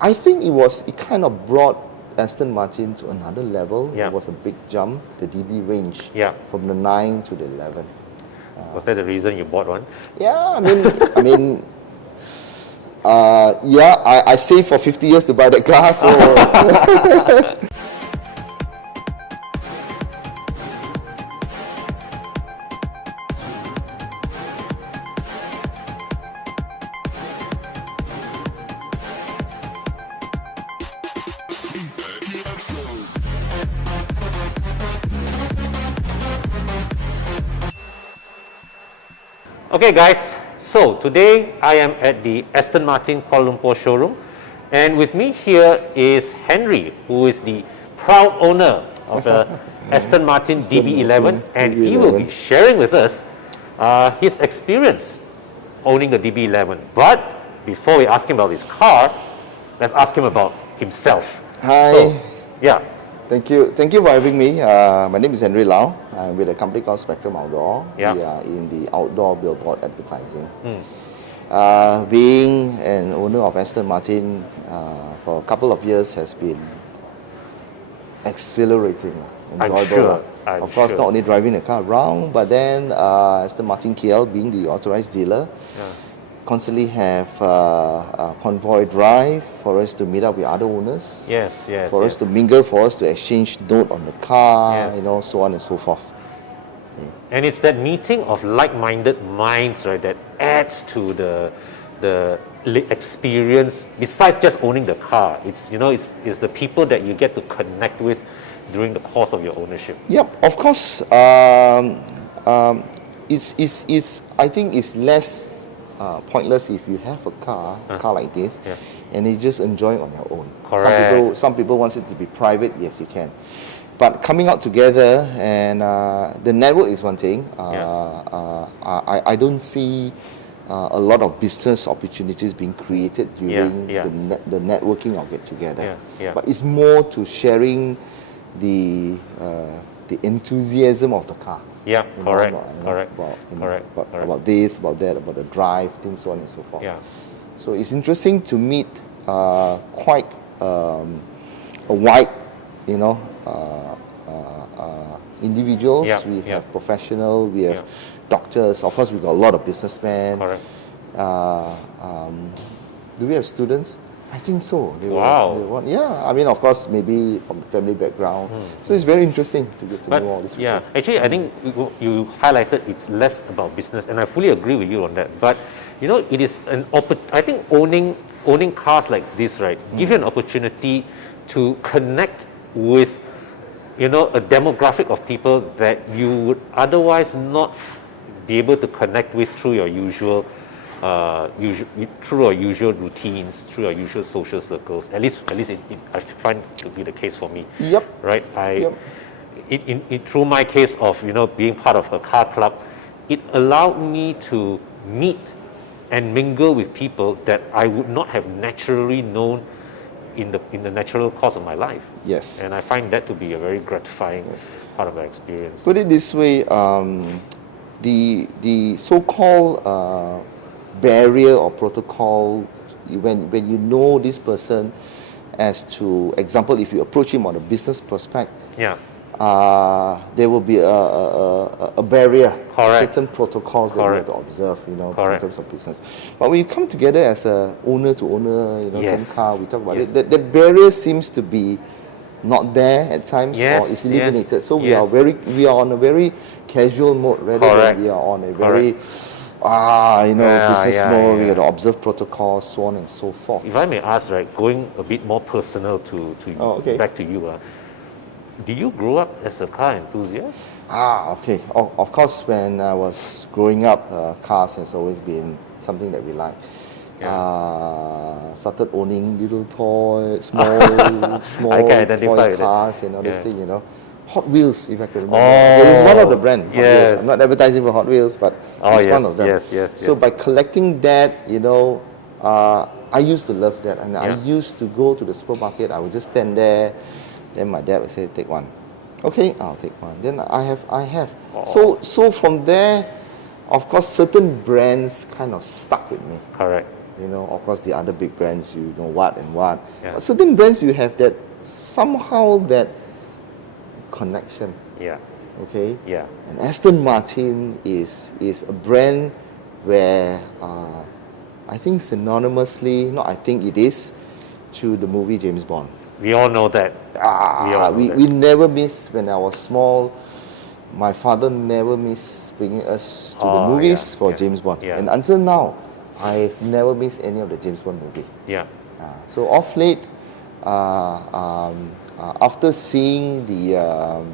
I think it kind of brought Aston Martin to another level. Yeah. It was a big jump, the DB range, Yeah. from the 9 to the 11. Was that the reason you bought one? Yeah, I mean, I saved for 50 years to buy that car, so. Okay guys, so today I am at the Aston Martin Kuala Lumpur showroom, and with me here is Henry, who is the proud owner of the Aston Martin DB11, and he will be sharing with us his experience owning a DB11. But before we ask him about his car, let's ask him about himself. Hi. So, yeah. Thank you for having me. My name is Henry Lau. I'm with a company called Spectrum Outdoor. Yeah. We are in the outdoor billboard advertising. Being an owner of Aston Martin for a couple of years has been exhilarating, enjoyable. I'm of course, sure. not only driving the car around, but then Aston Martin KL being the authorized dealer, constantly have convoy drive for us to meet up with other owners. Yes. For us to mingle, for us to exchange note on the car, Yes. so on and so forth. And it's that meeting of like-minded minds, right, that adds to the experience. Besides just owning the car, it's it's the people that you get to connect with during the course of your ownership. Yep, of course. It's I think it's less pointless if you have a car like this, and you just enjoy it on your own. Correct. Some people want it to be private. Yes, you can. But coming out together and the network is one thing. I don't see a lot of business opportunities being created during the networking or get together. But it's more to sharing the enthusiasm of the car. Yeah, correct. About this, about that, about the drive, things so on and so forth. Yeah. So it's interesting to meet quite a wide, individuals. We have professional, we have doctors. Of course, we got a lot of businessmen. Correct. Do we have students? I think so. Wow. I mean, of course, maybe from the family background. So it's very interesting to get to know all these people. Actually, I think you highlighted it's less about business, and I fully agree with you on that. But it is an I think owning cars like this, right, give you an opportunity to connect with a demographic of people that you would otherwise not be able to connect with through your usual routines, through your usual social circles. At least I find to be the case for me. Yep. Right. Through my case of being part of a car club, it allowed me to meet and mingle with people that I would not have naturally known in the natural course of my life. Yes. And I find that to be a very gratifying part of my experience. Put it this way, the so-called barrier or protocol, when you know this person, as to example, if you approach him on a business prospect, there will be a barrier, certain protocols that you have to observe, in terms of business. But when you come together as a owner to owner, same car, we talk about it. The barrier seems to be not there at times, or it's eliminated. So we are on a very casual mode rather than we are on a very business mode. We got to observe protocols, so on and so forth. If I may ask, right, going a bit more personal to back to you, did you grow up as a car enthusiast? Okay. Of course, when I was growing up, cars has always been something that we like. Started owning little small toy cars and all this thing, Hot Wheels, if I can remember. It is one of the brands. Hot Wheels. I'm not advertising for Hot Wheels, but it's one of them. So by collecting that, I used to love that, and I used to go to the supermarket. I would just stand there. Then my dad would say, "Take one." Okay, I'll take one. Then I have. So from there, of course, certain brands kind of stuck with me. Correct. You know, of course, the other big brands, you know what and what. Yeah. But certain brands, you have that somehow that connection. Yeah. Okay. Yeah. And Aston Martin is a brand where I think synonymously, no, I think it is, to the movie James Bond. We all know that. We never miss when I was small. My father never missed bringing us to the movies for James Bond. Yeah. And until now, I've never missed any of the James Bond movie. Yeah. So off late, after seeing the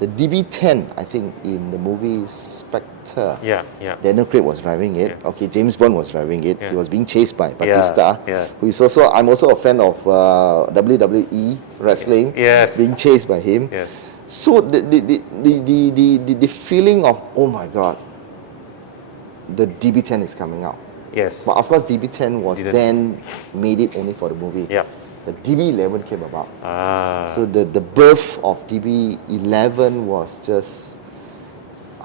DB10, I think, in the movie Spectre. Yeah, yeah. Daniel Craig was driving it. Yeah. Okay, James Bond was driving it. Yeah. He was being chased by Batista, yeah. who is also, I'm also a fan of WWE wrestling, Yes. being chased by him. Yes. So the feeling of, oh my God, the DB10 is coming out. Yes. But of course, DB10 was then made it only for the movie. Yeah. The DB11 came about. So So the birth of DB11 was just,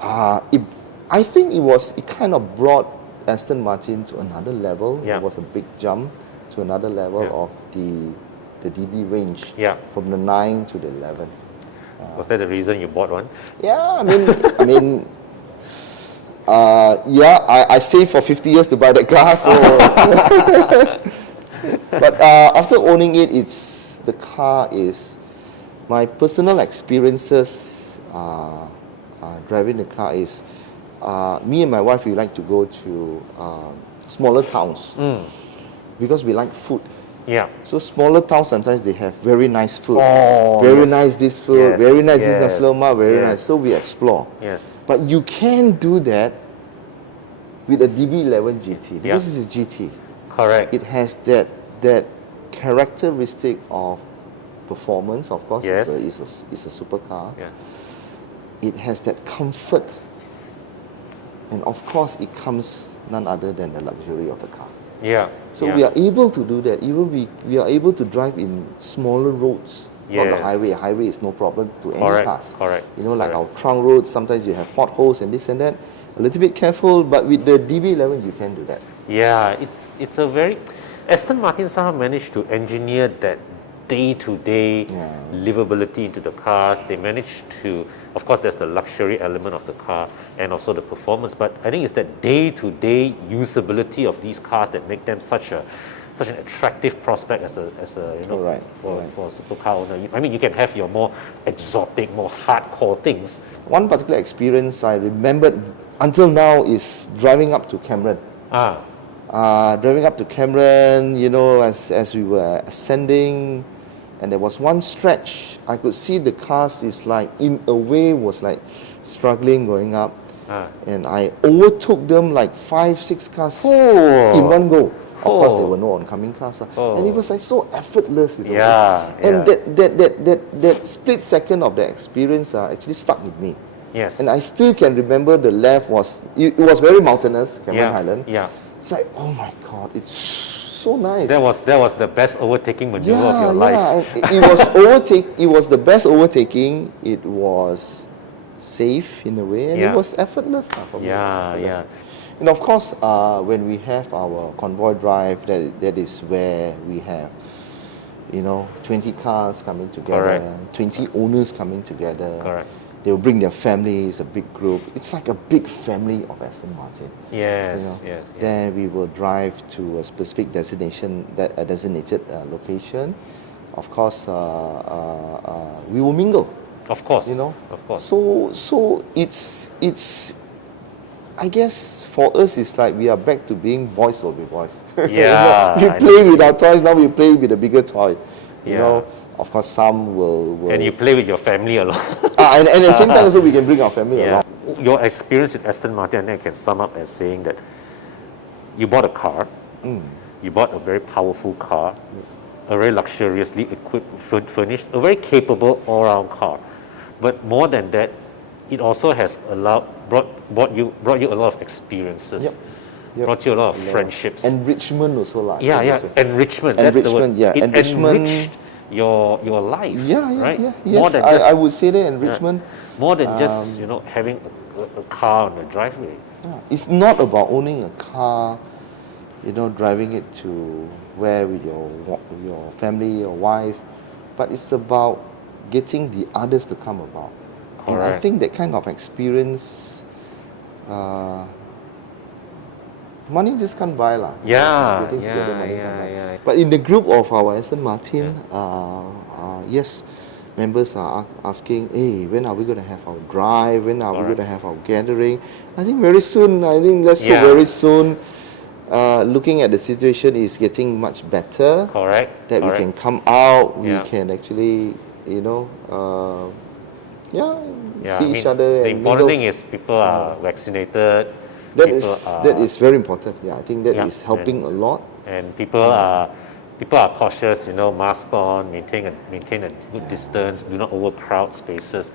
I think it kind of brought Aston Martin to another level. Yeah. It was a big jump to another level of the DB range. Yeah. From the 9 to the 11. was that the reason you bought one? Yeah, I saved for 50 years to buy that car, so. But after owning it, the car is, my personal experiences driving the car is, me and my wife, we like to go to smaller towns because we like food. Yeah. So smaller towns, sometimes they have very nice food. Oh, very yes. nice this food, Yes. very nice Yes. this nasi lemak, very Yes. nice. So we explore. Yes. But you can do that with a DB11 GT because it's a GT. Correct. It has that characteristic of performance. Of course, Yes. it's a supercar. Yeah. It has that comfort, and of course, it comes none other than the luxury of the car. Yeah. So yeah. we are able to do that. Even we are able to drive in smaller roads, not the Yes. highway. Highway is no problem to any Correct, cars. correct, You know, like correct. our trunk roads, sometimes you have potholes and this and that. A little bit careful, but with the DB11 you can do that. Yeah, it's a very, Aston Martin somehow managed to engineer that day-to-day livability into the cars. They managed to, of course, there's the luxury element of the car and also the performance, but I think it's that day-to-day usability of these cars that make them such an attractive prospect as a Alright, for a supercar owner. I mean, you can have your more exotic, more hardcore things. One particular experience I remembered until now is driving up to Cameron. Driving up to Cameron, you know, as we were ascending, and there was one stretch, I could see the cars is like, in a way, was like struggling going up. And I overtook them like 5-6 cars in one go. Of course, there were no oncoming cars. And it was like so effortless, you know. And that split second of the experience actually stuck with me. Yes. And I still can remember the left was, it was very mountainous, Cameron Highland. Yeah. It's like, oh my God, it's so nice. That was the best overtaking maneuver of your life. And it was the best overtaking. It was safe in a way, and it was effortless for me. And of course, when we have our convoy drive, that is where we have, 20 cars coming together, 20 owners coming together. Correct. They will bring their families, a big group. It's like a big family of Aston Martin. Yes, You know. yes. Then we will drive to a specific designated location. Of course, we will mingle. Of course. You know. Of course. So it's. I guess for us, it's like we are back to being boys will be boys. Yeah. We play with our toys, now we play with a bigger toy. You Yeah. know, of course, some will. And you play with your family a lot. And at the same time, also, we can bring our family along. Your experience with Aston Martin, I think I can sum up as saying that you bought a car, you bought a very powerful car, a very luxuriously equipped, furnished, a very capable all-round car. But more than that, it also has brought you a lot of experiences. Yep. Brought you a lot of friendships. Enrichment also like. Enrichment. That's the word. Yeah, it enrichment. enriched your life. Yeah, right? yeah. More Yes, than I would say that enrichment. More than just, you know, having a car on the driveway. It's not about owning a car, you know, driving it to where with your family, your wife, but it's about getting the others to come about. And I Correct. think that kind of experience, money just can't buy lah. Yeah, Getting together, money yeah, can't buy. yeah. But in the group of our Aston Martin, yes, members are asking, hey, when are we going to have our drive? When are we going to have our gathering? I think very soon. I think let's hope very soon. Looking at the situation is getting much better. Correct. That we can come out, we Yeah. can actually, you know, Yeah, see I mean, each other. the and important mingle. thing is people are vaccinated. That people is very important. Yeah, I think that Yeah, is helping a lot. and people are cautious. You know, mask on, maintain a good distance. Do not overcrowd spaces.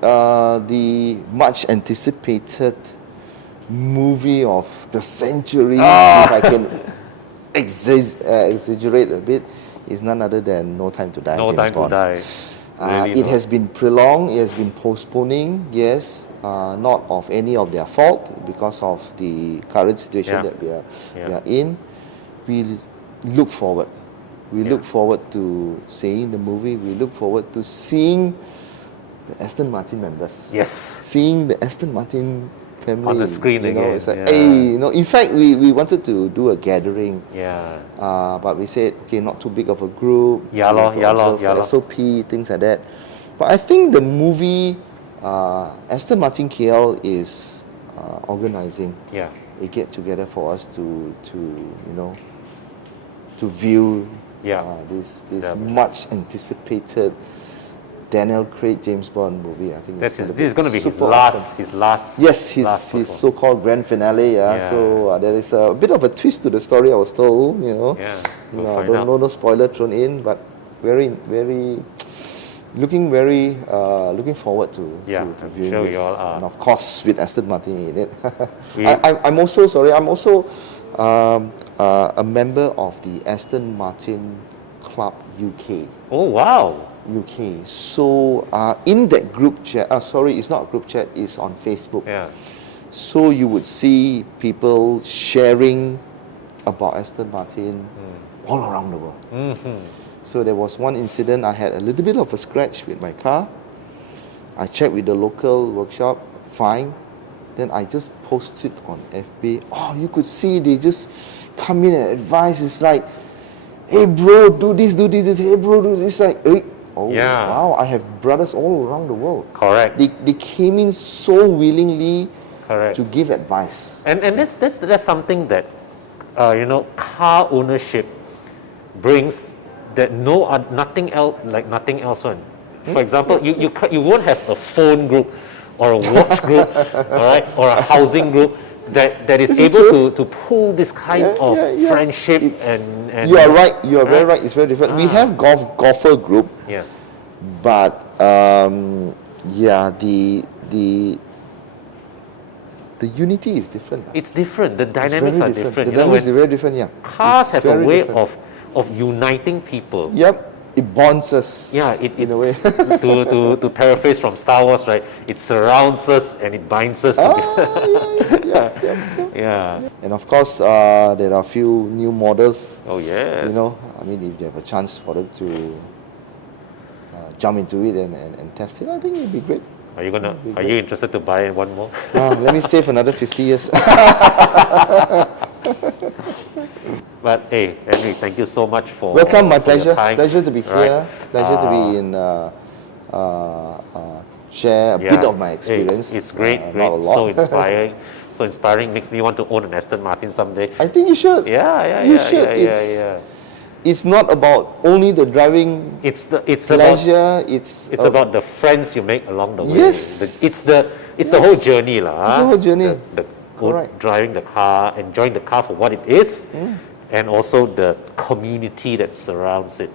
The much anticipated movie of the century, if I can exaggerate a bit, is none other than No Time to Die. No James Time Bond. to Die. Really It has been prolonged, it has been postponing, yes, not of any of their fault because of the current situation that we are in. We look forward. We look forward to seeing the movie. We look forward to seeing the Aston Martin members. Yes. Seeing the Aston Martin family. On the screen you know, again, It's like, yeah. hey, you know, in fact, we wanted to do a gathering. Yeah. But we said, okay, not too big of a group. Yeah we lor, have to yeah lor, observe yeah lor. SOP, things like that. But I think the movie, Aston Martin KL is organizing Yeah. a get together for us to you know, to view this much anticipated Daniel Craig James Bond movie. I think This gonna is going to be his super last. awesome. His last. Yes, his performance. so-called grand finale. Yeah. So there is a bit of a twist to the story. I was told, you know. Yeah. No, no spoiler thrown in, but very looking forward to viewing sure this. we all are. And of course, with Aston Martin in it. We- I'm also sorry. I'm also a member of the Aston Martin Club UK. Oh wow. UK. So in that group chat, sorry, it's not a group chat, it's on Facebook. Yeah. So you would see people sharing about Aston Martin all around the world. So there was one incident, I had a little bit of a scratch with my car. I checked with the local workshop, fine. Then I just posted on FB. Oh, you could see they just come in and advise. It's like, hey bro, do this. Hey bro, do this. Like, hey, oh wow, I have brothers all around the world. Correct. They came in so willingly Correct. to give advice. And that's something that you know, car ownership brings that nothing else on. For example, you won't have a phone group or a watch group, all right, or a housing group that is This is able to pull this kind of friendship and you are right. You are very right. It's very different. We have golfer group. Yeah. But the unity is different. It's different. The It's dynamics very are different. The You know, dynamics when are very different. Yeah. cars It's have a very way different. of uniting people. Yep. It bonds us. Yeah, in a way. to paraphrase from Star Wars, right? It surrounds us and it binds us together. Yeah. And of course, there are a few new models. Oh yes. You know, I mean, if you have a chance for them to jump into it and test it, I think it'd be great. Are you interested to buy one more? Let me save another 50 years. But hey, Henry, thank you so much for Welcome, my for your pleasure. time. Pleasure to be here. Right. Pleasure to be in share a bit of my experience. Hey, it's great, not a lot. so inspiring. So inspiring, makes me want to own an Aston Martin someday. I think you should. You should. It's not about only the driving It's pleasure. about It's about the friends you make along the way. Yes. It's the whole journey, lah. It's the whole journey. The Correct. driving the car, enjoying the car for what it is, and also the community that surrounds it.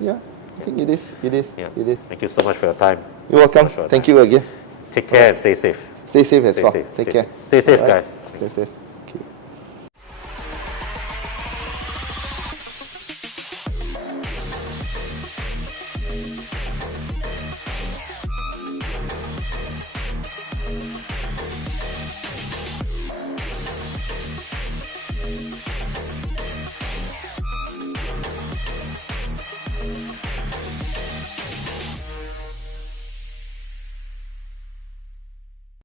Yeah. I think it is. It is. Yeah. It is. Thank you so much for your time. You're welcome. much for your Thank you again. Take care and stay safe. Stay safe as Stay well. safe. Take care. Stay safe, All right. guys. Stay safe.